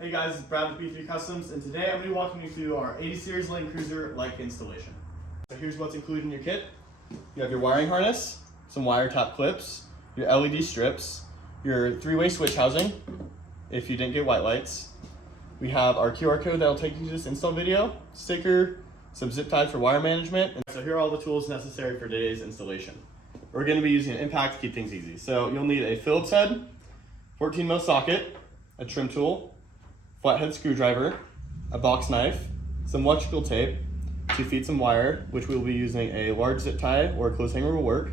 Hey guys, it's Brad with B3 Customs, and today I'm going to be walking you through our 80 series Land Cruiser light installation. So here's what's included in your kit. You have your wiring harness, some wire top clips, your LED strips, your three-way switch housing, if you didn't get white lights. We have our QR code that'll take you to this install video, sticker, some zip ties for wire management. And so here are all the tools necessary for today's installation. We're going to be using an impact to keep things easy. So you'll need a Phillips head, 14mm socket, a trim tool, flathead screwdriver, a box knife, some electrical tape, 2 feet some wire, which we'll be using a large zip tie or a clothes hanger will work.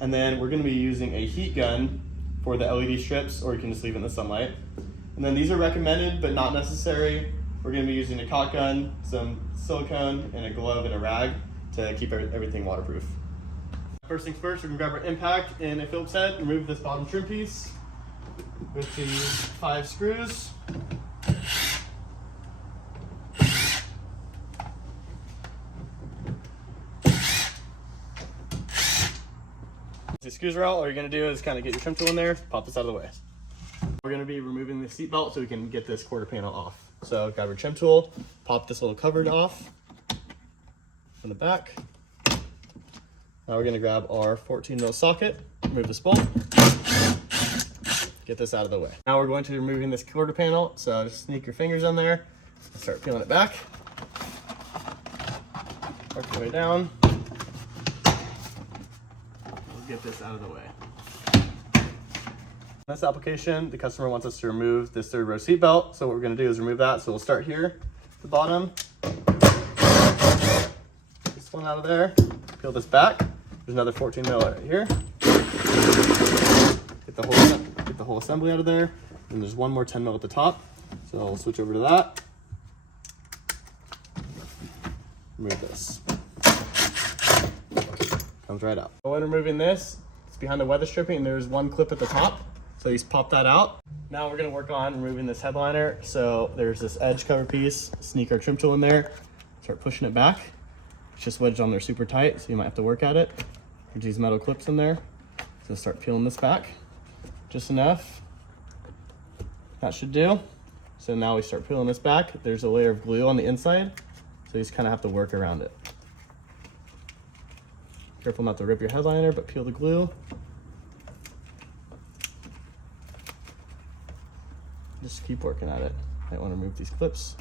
And then we're going to be using a heat gun for the LED strips, or you can just leave it in the sunlight. And then these are recommended but not necessary. We're going to be using a caulk gun, some silicone, and a glove and a rag to keep everything waterproof. First things first, we're going to grab our impact and a Phillips head, remove this bottom trim piece with the 5 screws. The screws are out, all you're going to do is kind of get your trim tool in there, pop this out of the way. We're going to be removing the seat belt so we can get this quarter panel off. So grab your trim tool, pop this little cover off from the back. Now we're going to grab our 14mm socket, remove this bolt, get this out of the way. Now we're going to be removing this quarter panel, so just sneak your fingers in there and start peeling it back. Work your way down. Get this out of the way. In this application, the customer wants us to remove this 3rd row seat belt. So what we're going to do is remove that. So we'll start here at the bottom. This one out of there. Peel this back. There's another 14mm right here. Get the whole assembly out of there. And there's one more 10mm at the top. So I'll switch over to that. Remove this. Comes right out. When removing this, it's behind the weather stripping and there's one clip at the top. So you just pop that out. Now we're gonna work on removing this headliner. So there's this edge cover piece, sneak our trim tool in there, start pushing it back. It's just wedged on there super tight, so you might have to work at it. There's these metal clips in there. So start peeling this back, just enough. That should do. So now we start peeling this back. There's a layer of glue on the inside. So you just kind of have to work around it. Careful not to rip your headliner, but peel the glue. Just keep working at it. Might want to remove these clips.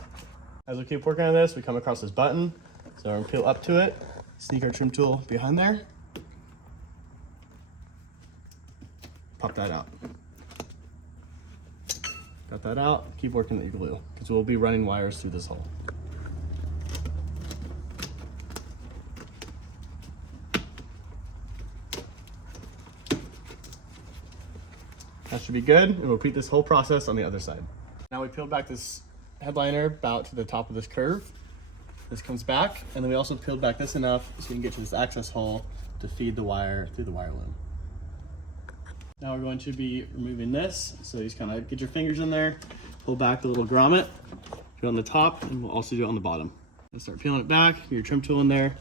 As we keep working on this, we come across this button. So we're gonna peel up to it, sneak our trim tool behind there. Pop that out. Got that out, keep working at your glue, because we'll be running wires through this hole. That should be good, and we'll repeat this whole process on the other side. Now we peeled back this headliner about to the top of this curve. This comes back, and then we also peeled back this enough so you can get to this access hole to feed the wire through the wire loom. Now we're going to be removing this, so you just kind of get your fingers in there, pull back the little grommet, do it on the top, and we'll also do it on the bottom. And start peeling it back, get your trim tool in there,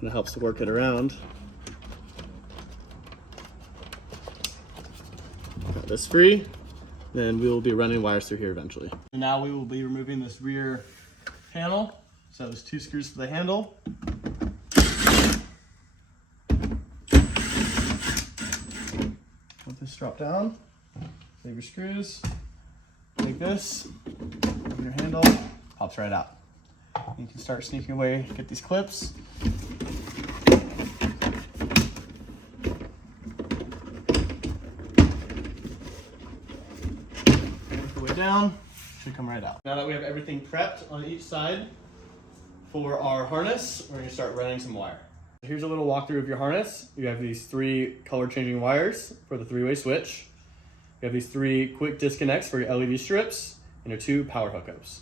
and it helps to work it around. Got this free, then we will be running wires through here eventually. And now we will be removing this rear panel. So there's 2 screws for the handle. Let this drop down, save your screws, like this, open your handle, pops right out. You can start sneaking away, get these clips. Down, should come right out. Now that we have everything prepped on each side for our harness, we're going to start running some wire. Here's a little walkthrough of your harness. You have these 3 color changing wires for the 3-way switch. You have these 3 quick disconnects for your LED strips and your 2 power hookups.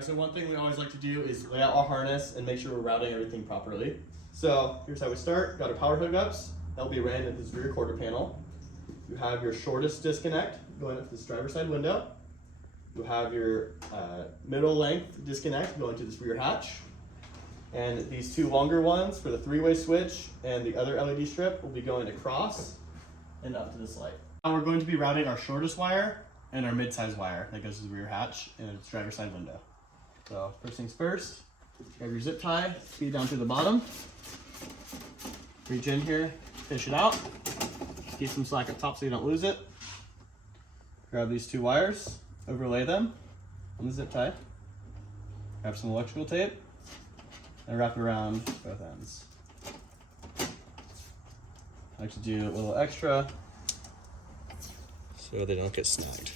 So one thing we always like to do is lay out our harness and make sure we're routing everything properly. So here's how we start. Got our power hookups. That'll be ran at this rear quarter panel. You have your shortest disconnect going up this driver's side window. You have your middle length disconnect going to this rear hatch. And these 2 longer ones for the 3-way switch and the other LED strip will be going across and up to this light. Now we're going to be routing our shortest wire and our mid-size wire that goes to the rear hatch and its driver's side window. So first things first, grab your zip tie, feed down to the bottom, reach in here, fish it out, keep some slack up top so you don't lose it. Grab these two wires, overlay them on the zip tie, grab some electrical tape, and wrap it around both ends. I like to do a little extra so they don't get snagged.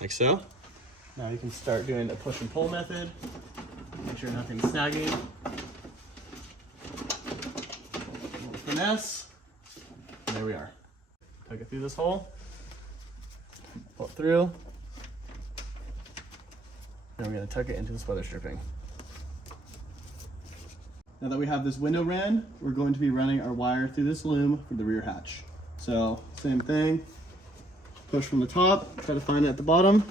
Like so. Now you can start doing the push and pull method. Make sure nothing's snagging. A little finesse. And there we are. Tuck it through this hole. Pull it through. Then we're going to tuck it into this weather stripping. Now that we have this window ran, we're going to be running our wire through this loom for the rear hatch. So same thing, push from the top, try to find it at the bottom.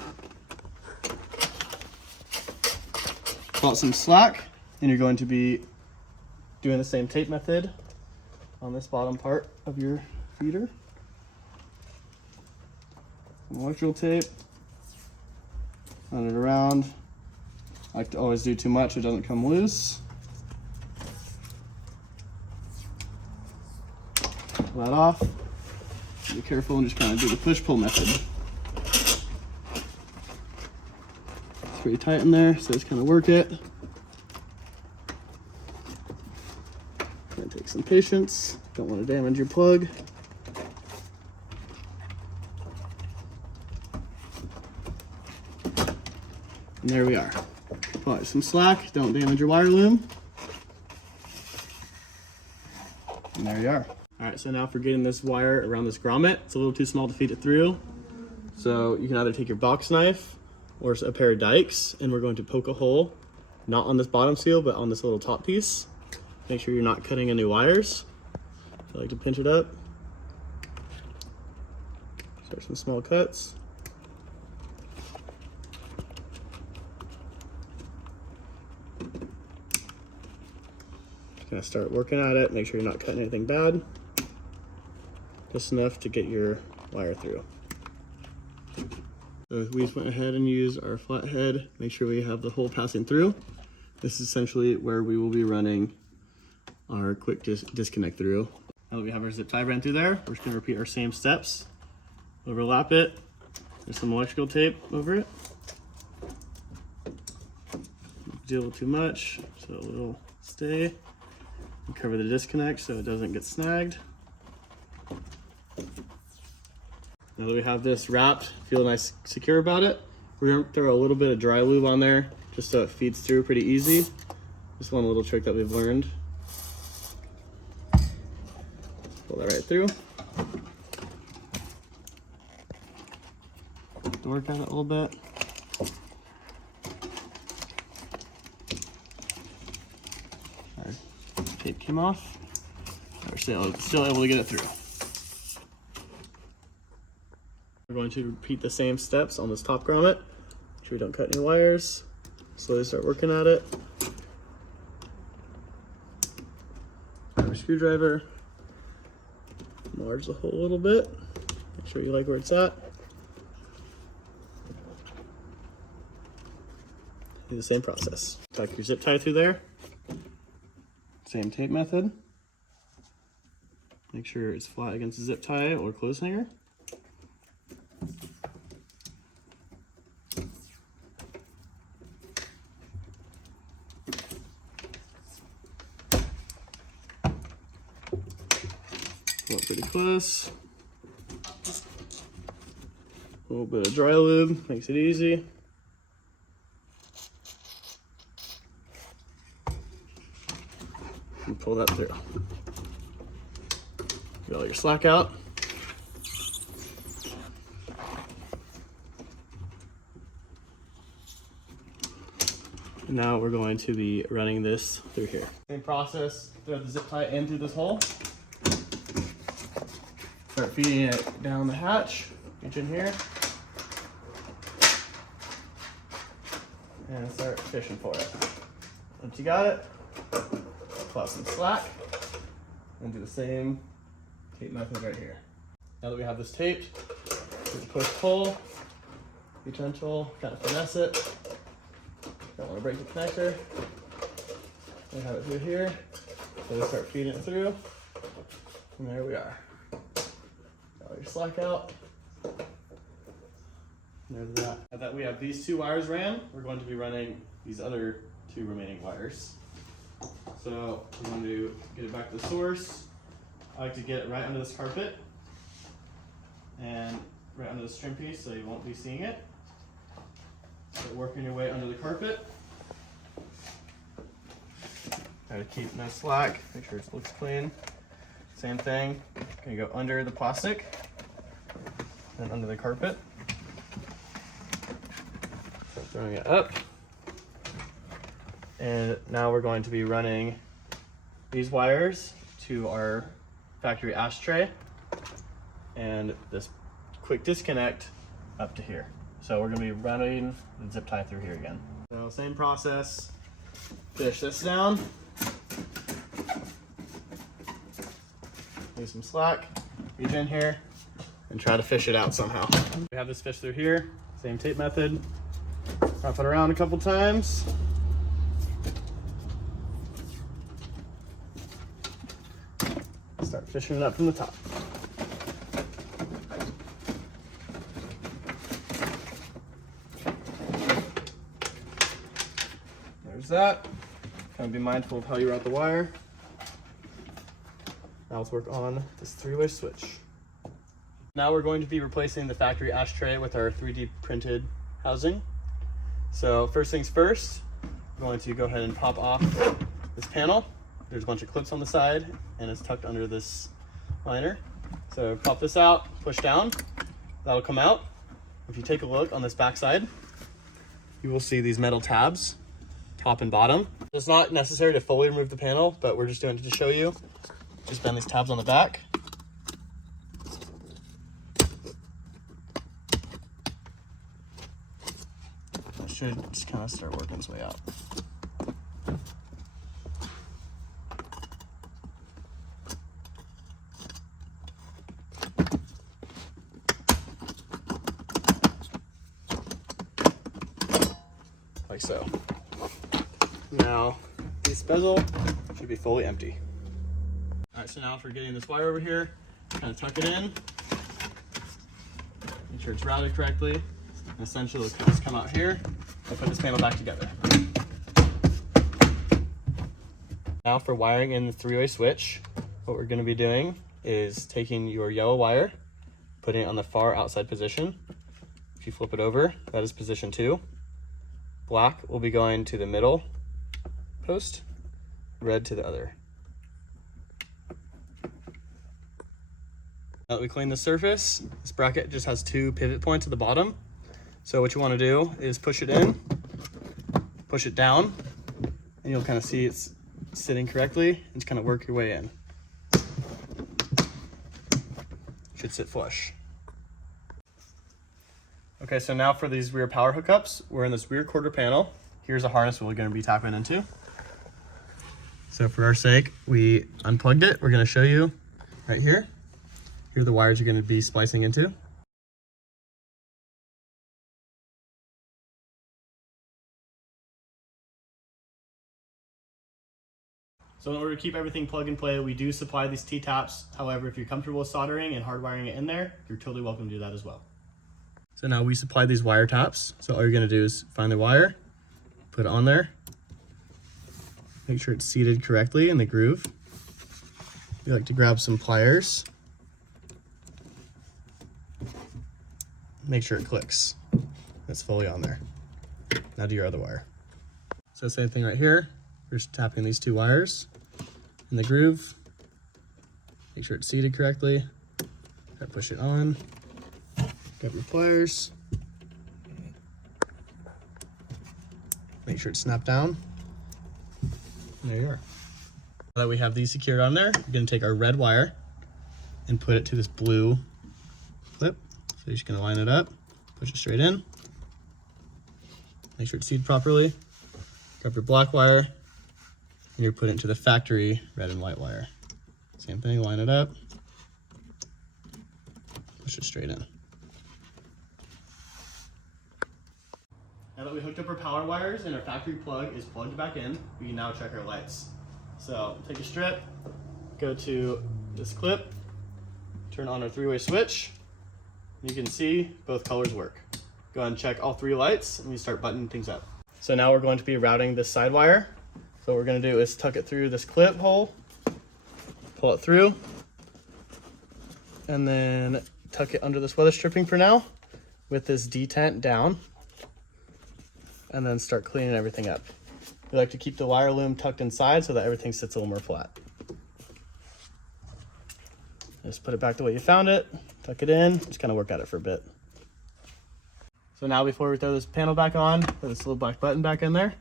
Pull out some slack, and you're going to be doing the same tape method on this bottom part of your feeder. Some electrical tape, run it around. I like to always do too much so it doesn't come loose. Pull that off. Be careful and just kind of do the push-pull method. It's pretty tight in there, so just kind of work it. Gonna take some patience. Don't want to damage your plug. And there we are. Pull out some slack. Don't damage your wire loom. And there you are. All right, so now for getting this wire around this grommet, it's a little too small to feed it through. So you can either take your box knife or a pair of dikes, and we're going to poke a hole, not on this bottom seal, but on this little top piece. Make sure you're not cutting any wires. I like to pinch it up. Start some small cuts. Just gonna start working at it, make sure you're not cutting anything bad. Just enough to get your wire through. So we just went ahead and used our flathead, make sure we have the hole passing through. This is essentially where we will be running our quick disconnect through. Now that we have our zip tie ran through there, we're just gonna repeat our same steps. Overlap it, there's some electrical tape over it. Do a little too much, so it'll stay. And cover the disconnect so it doesn't get snagged. Now that we have this wrapped, feel nice secure about it, we're gonna throw a little bit of dry lube on there just so it feeds through pretty easy. Just one little trick that we've learned. Pull that right through. Work at it a little bit. Our tape came off. We're still able to get it through. We're going to repeat the same steps on this top grommet. Make sure we don't cut any wires. Slowly start working at it. Grab our screwdriver. Enlarge the hole a little bit. Make sure you like where it's at. Do the same process. Tuck your zip tie through there. Same tape method. Make sure it's flat against the zip tie or clothes hanger. Pull it pretty close. A little bit of dry lube makes it easy. And pull that through. Get all your slack out. And now we're going to be running this through here. Same process, throw the zip tie in through this hole. Start feeding it down the hatch, reach in here. And start fishing for it. Once you got it, pull out some slack and do the same tape method right here. Now that we have this taped, push-pull, potential, kind of finesse it. Don't want to break the connector. We have it through here. So we start feeding it through. And there we are. Got your slack out. There's that. Now that we have these 2 wires ran, we're going to be running these other 2 remaining wires. So we're going to get it back to the source. I like to get it right under this carpet and right under the string piece so you won't be seeing it. So working your way under the carpet. Try to keep no slack, make sure it looks clean. Same thing, gonna go under the plastic and under the carpet. So throwing it up. And now we're going to be running these wires to our factory ashtray and this quick disconnect up to here. So we're gonna be running the zip tie through here again. So same process, fish this down. Leave some slack, reach in here, and try to fish it out somehow. We have this fish through here, same tape method. Wrap it around a couple times. Start fishing it up from the top. There's that. Kind of be mindful of how you route the wire. Now let's work on this 3-way switch. Now we're going to be replacing the factory ashtray with our 3D printed housing. So first things first, I'm going to go ahead and pop off this panel. There's a bunch of clips on the side and it's tucked under this liner. So pop this out, push down, that'll come out. If you take a look on this back side, you will see these metal tabs, top and bottom. It's not necessary to fully remove the panel, but we're just doing it to show you. Just bend these tabs on the back. It should just kind of start working its way out. Like so. Now, this bezel should be fully empty. All right, so now for getting this wire over here, kind of tuck it in, make sure it's routed correctly, and essentially it'll just come out here and put this panel back together. Now for wiring in the 3-way switch, what we're going to be doing is taking your yellow wire, putting it on the far outside position. If you flip it over, that is position 2. Black will be going to the middle post, red to the other. Now that we clean the surface, this bracket just has 2 pivot points at the bottom. So what you want to do is push it in, push it down, and you'll kind of see it's sitting correctly and just kind of work your way in. Should sit flush. Okay, so now for these rear power hookups, we're in this rear quarter panel. Here's a harness we're going to be tapping into. So for our sake, we unplugged it. We're going to show you right here. Here are the wires you're going to be splicing into. So in order to keep everything plug and play, we do supply these T-taps. However, if you're comfortable with soldering and hardwiring it in there, you're totally welcome to do that as well. So now we supply these wire taps. So all you're going to do is find the wire, put it on there, make sure it's seated correctly in the groove. You like to grab some pliers, make sure it clicks. It's fully on there. Now do your other wire. So same thing right here. We're just tapping these 2 wires in the groove. Make sure it's seated correctly. Push it on. Grab your pliers. Make sure it's snapped down. And there you are. Now that we have these secured on there, we're going to take our red wire and put it to this blue clip. So you're just going to line it up, push it straight in. Make sure it's seated properly. Grab your black wire, and you're putting it into the factory red and white wire. Same thing, line it up, push it straight in. Now that we hooked up our power wires and our factory plug is plugged back in, we can now check our lights. So take a strip, go to this clip, turn on our 3-way switch. You can see both colors work. Go ahead and check all 3 lights and we start buttoning things up. So now we're going to be routing this side wire. So what we're going to do is tuck it through this clip hole, pull it through, and then tuck it under this weather stripping for now with this detent down, and then start cleaning everything up. We like to keep the wire loom tucked inside so that everything sits a little more flat. Just put it back the way you found it, tuck it in, just kind of work at it for a bit. So now before we throw this panel back on, put this little black button back in there,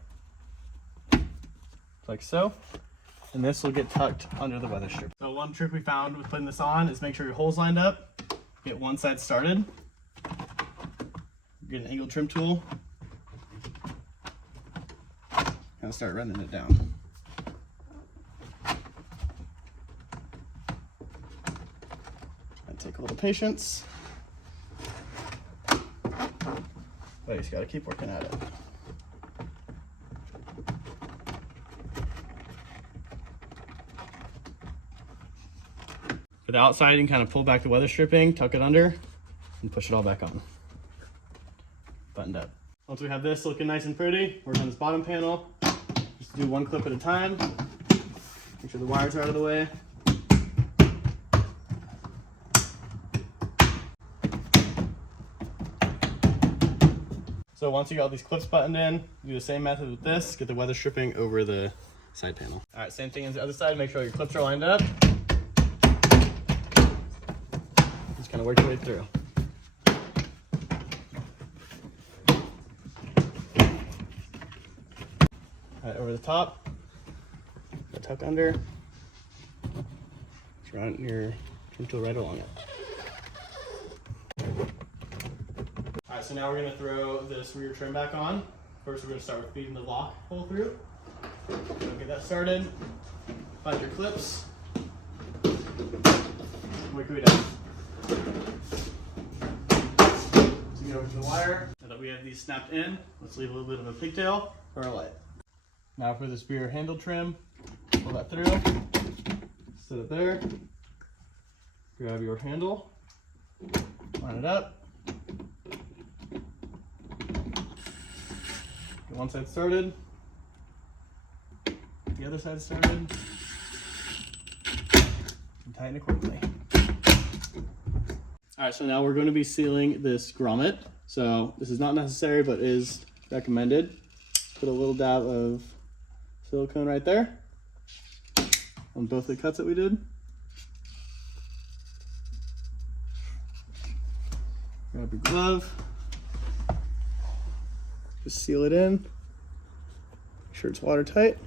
like so. And this will get tucked under the weather strip. So one trick we found with putting this on is make sure your hole's lined up, get one side started, get an angle trim tool, kind of start running it down. And take a little patience, but you just gotta keep working at it. For the outside, you can kind of pull back the weather stripping, tuck it under, and push it all back on. Buttoned up. Once we have this looking nice and pretty, work on this bottom panel. Just do one clip at a time. Make sure the wires are out of the way. So once you got all these clips buttoned in, do the same method with this, get the weather stripping over the side panel. All right, same thing as the other side, make sure your clips are lined up. Just kind of work your way through. All right, over the top, tuck under, just run your trim tool right along it. All right, so now we're gonna throw this rear trim back on. First, we're gonna start with feeding the lock hole through. So get that started, find your clips, work your way down. So get over to the wire. Now that we have these snapped in, let's leave a little bit of a pigtail for our light. Now for this rear handle trim, pull that through, set it there, grab your handle, line it up, get one side started, the other side started, and tighten accordingly. All right, so now we're going to be sealing this grommet. So this is not necessary, but is recommended. Put a little dab of silicone right there on both the cuts that we did. Grab your glove, just seal it in, make sure it's watertight,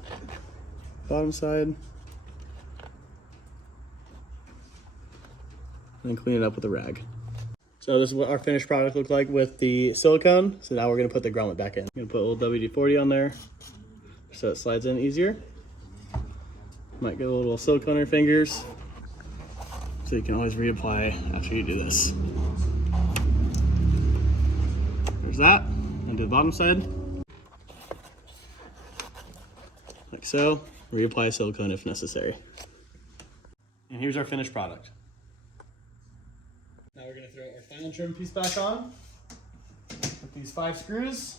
bottom side, and then clean it up with a rag. So this is what our finished product looked like with the silicone. So now we're gonna put the grommet back in. I'm gonna put a little WD-40 on there so it slides in easier. Might get a little silicone on your fingers, so you can always reapply after you do this. There's that. And do the bottom side, like so. Reapply silicone if necessary. And here's our finished product. Now we're going to throw our final trim piece back on with these 5 screws.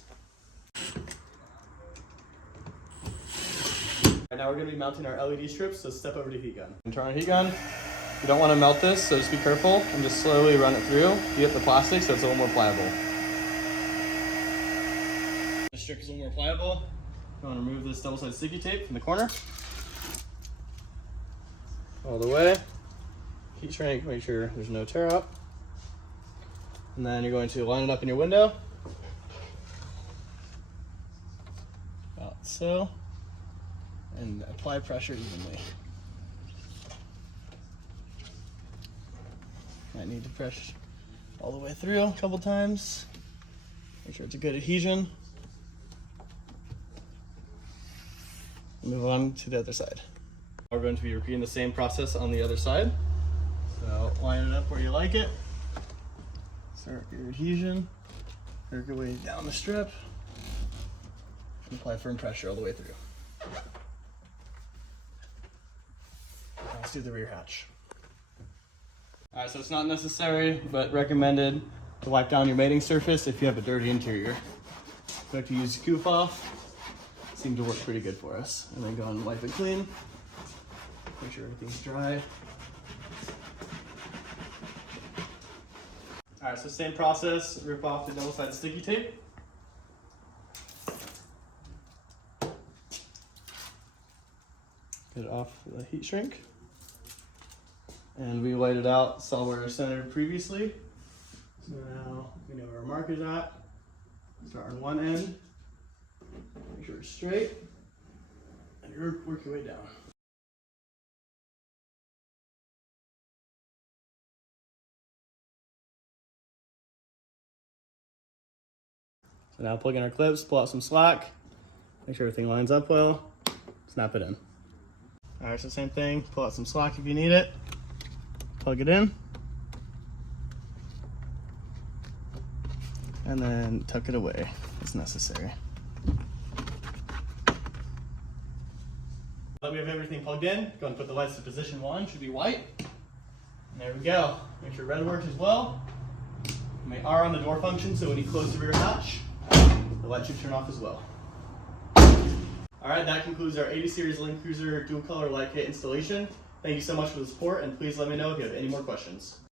And now we're going to be mounting our LED strips, so step over to heat gun. And turn on heat gun. You don't want to melt this, so just be careful and just slowly run it through. Heat up the plastic so it's a little more pliable. The strip is a little more pliable. You want to remove this double-sided sticky tape from the corner. All the way. Heat shrink, make sure there's no tear out. And then you're going to line it up in your window. About so. And apply pressure evenly. Might need to press all the way through a couple times. Make sure it's a good adhesion. Move on to the other side. We're going to be repeating the same process on the other side. So line it up where you like it. Start your adhesion. Work your way down the strip. Apply firm pressure all the way through. Now let's do the rear hatch. All right, so it's not necessary, but recommended to wipe down your mating surface if you have a dirty interior. We like to use Goof Off. Seemed to work pretty good for us. And then go and wipe it clean. Make sure everything's dry. All right, so same process. Rip off the double-sided sticky tape. Get it off the heat shrink. And we laid it out, saw where it was centered previously. So now we know where our mark is at. Start on one end, make sure it's straight, and you work your way down. So now plug in our clips, pull out some slack, make sure everything lines up well, snap it in. All right, so same thing, pull out some slack if you need it, plug it in, and then tuck it away as necessary. Now that we have everything plugged in, go ahead and put the lights to position 1, should be white. And there we go. Make sure red works as well. Make R on the door function so when you close the rear hatch, the light should turn off as well. Alright, that concludes our 80 series Land Cruiser dual color light kit installation. Thank you so much for the support, and please let me know if you have any more questions.